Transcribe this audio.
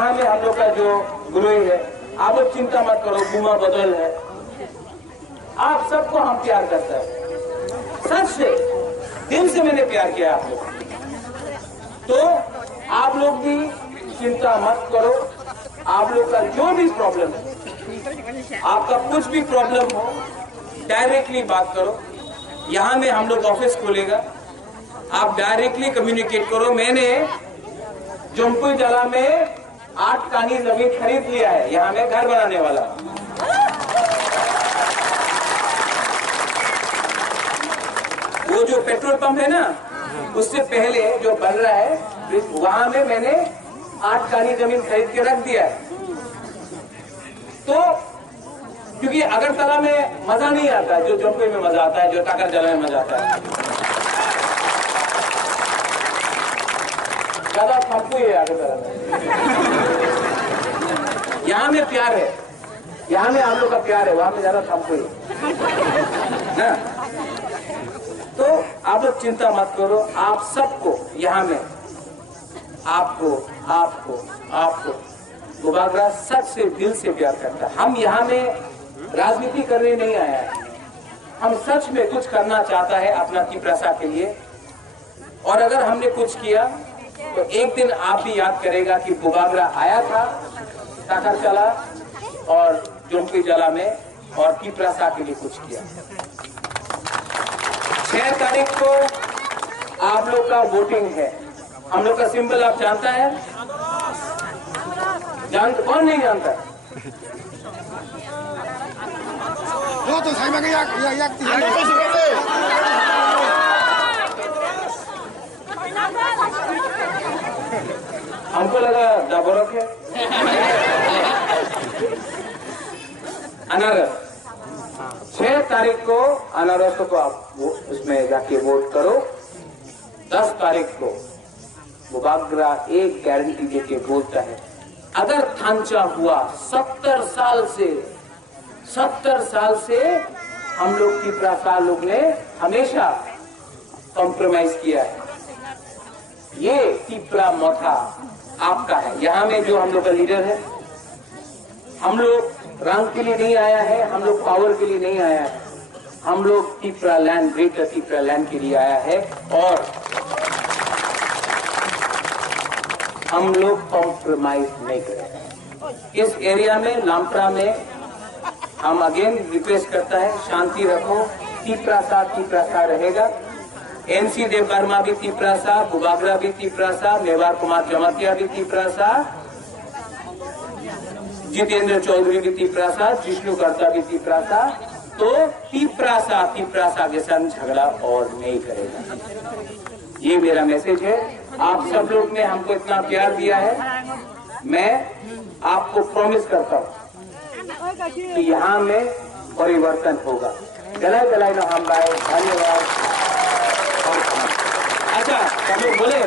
यहाँ में हम लोग का जो गुरु है, आप लोग चिंता मत करो, बुमा बदल है, आप सबको हम प्यार करते हैं, सच से दिल से मैंने प्यार किया आप लोग। तो आप लोग भी चिंता मत करो, आप लोग का जो भी प्रॉब्लम है, आपका कुछ भी प्रॉब्लम हो, डायरेक्टली बात करो। यहाँ में हम लोग ऑफिस खोलेगा, आप डायरेक्टली कम्युनिकेट करो। मैंने जम्पू जला में 8 कानी जमीन खरीद लिया है, यहाँ में घर बनाने वाला। वो जो पेट्रोल पंप है ना, उससे पहले जो बन रहा है वहां में मैंने 8 कानी जमीन खरीद के रख दिया है। तो क्योंकि अगरतला में मजा नहीं आता जो जम्पू में मजा आता है, जो टाकर जला में मजा आता है, ज्यादा थप्पू है अगरतला में। यहाँ में प्यार है, यहाँ में आप लोग का प्यार है, वहां में ज्यादा थप्पू है ना। तो आप लोग चिंता मत करो, आप सबको यहाँ में आपको आपको आपको बुबागरा सच से दिल से प्यार करता है। हम यहाँ में राजनीति करने नहीं आया है, हम सच में कुछ करना चाहता है अपना तिपरासा के लिए। और अगर हमने कुछ किया तो एक दिन आप भी याद करेगा कि बुबागरा आया था टाकर चला और जोंपी जला में और तिपरासा के लिए कुछ किया। 6 तारीख को आप लोग का वोटिंग है। हम लोग का सिंबल आप जानता है? कौन नहीं जानता? हमको लगा दाबोरक है। अनारस 6 तारीख को अनारस को आप उसमें जाके वोट करो। 10 तारीख को बुबागरा एक गारंटी देके बोलता है, अगर थांचा हुआ 70 साल से हम लोग तिपरासा लोग ने हमेशा कॉम्प्रोमाइज किया है। ये तिपरा मोथा आपका है। यहाँ में जो हम लोग का लीडर है, हम लोग रंग के लिए नहीं आया है, हम लोग पावर के लिए नहीं आया है, हम लोग Tipra land, greater Tipra land के लिए आया है। और हम लोग कॉम्प्रोमाइज नहीं करेंगे। इस एरिया में लामप्रा में हम अगेन रिक्वेस्ट करता है, शांति रखो, तिपरासा रहेगा। एनसी देवकर्मा भी तिपरासा, बुबागरा भी तिपरासा, मेवार कुमार जमातिया भी तिपरासा, जितेंद्र चौधरी भी तिपरासा, जिष्णु कर्ता भी तिपरासा। तो तिपरासा के साथ झगड़ा और नहीं करेगा। ये मेरा मैसेज है। आप सब लोग ने हमको इतना प्यार दिया है, मैं आपको प्रॉमिस करता हूँ कि यहाँ में परिवर्तन होगा। गलाय ना हम भाई, धन्यवाद। अच्छा, सब लोग बोले